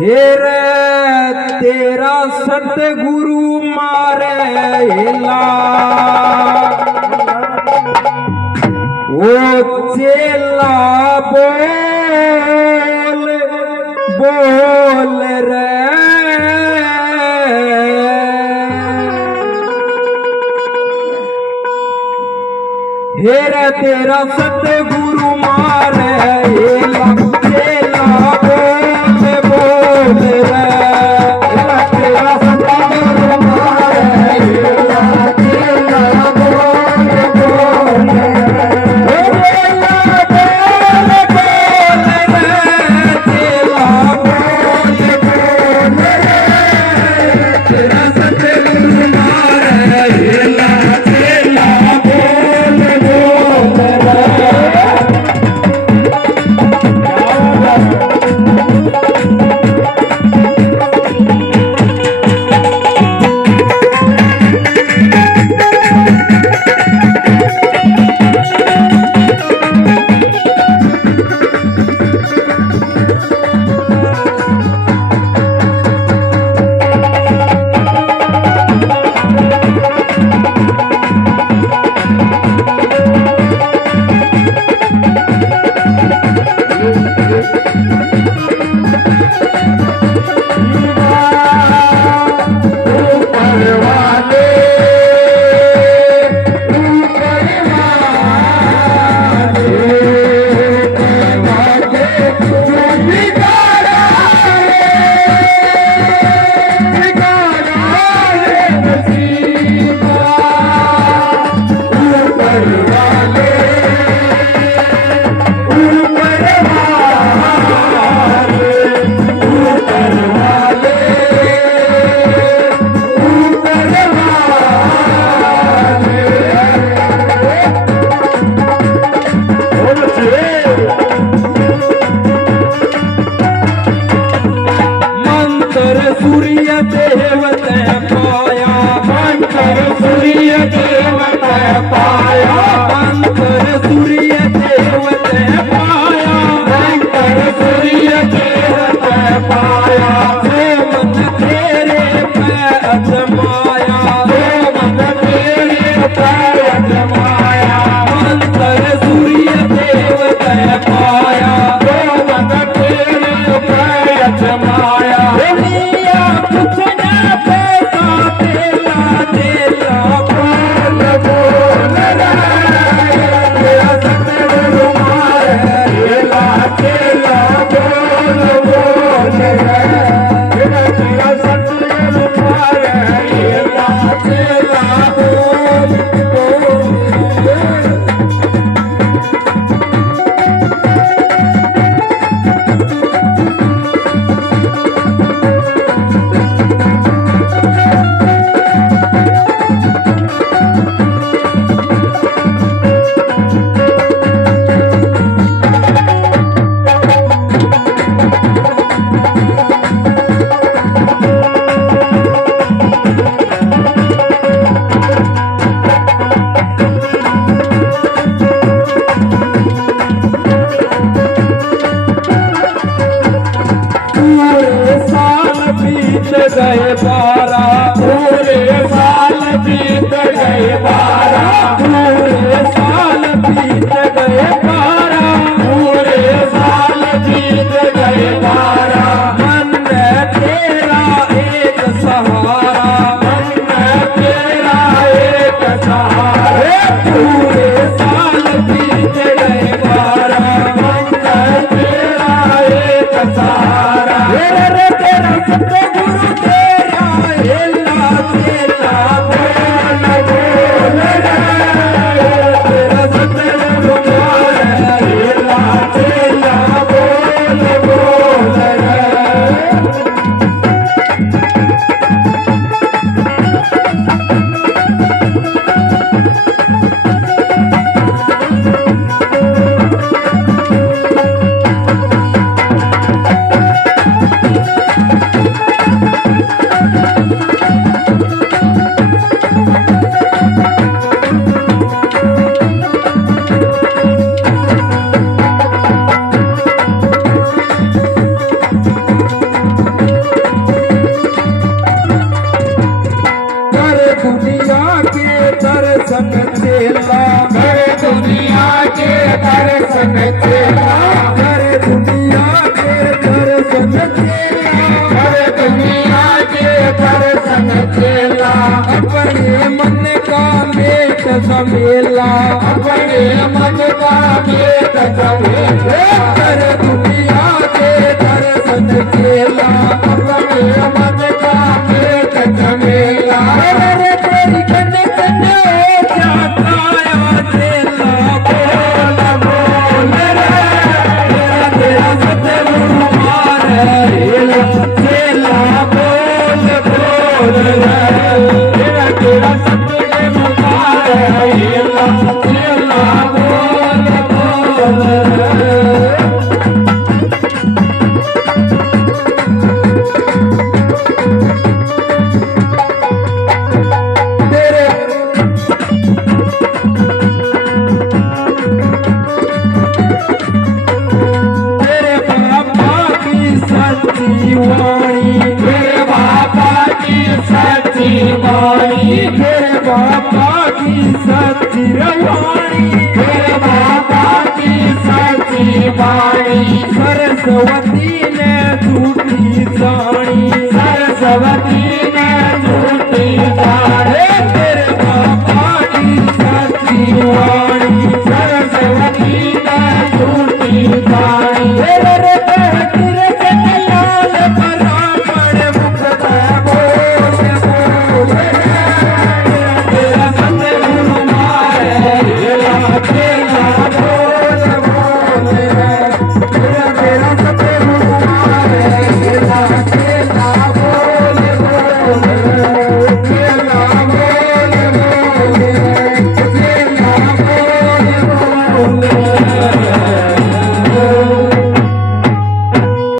हे रे तेरा सतगुरु मारेला ओ चेला बोल बोल रे हे रे तेरा सतगुरु मारेला चेला बोल बोल रे तेरा सतगुरु मारेला चेला बोल बोल सूर्य देवते पाया मंत्र सूर्य देवते पाया मंत्र सूर्य देवते पाया मंत्र सूर्य देवते पाया जो मन तेरे पे अजमाया जो मन तेरे पे अजमाया मंत्र सूर्य देवते पाया जो मन तेरे पे अजमाया गए 12 पूरे साल बीत गए 12 पूरे साल बीत गए 12 पूरे साल बीत गए 12 मन में तेरा एक सहारा मन में तेरा एक सहारा पूरे साल बीत गए 12 मन में तेरा एक सहारा तेरा सतगुरु झमेला कर दुनिया के दर्शन केला अपने मन का पेट झमेला तेरी कन कन जाता चेला बोल बोल रे तेरा सतगुरु मारेला चेला बोल बोल रे तेरा सतगुरु मारेला चेला बोल बोल रे तेरे बाबा की सच्ची वाणी तेरे बाबा की सच्ची वाणी तेरे बाबा की सच्ची वाणी सरस्वती ने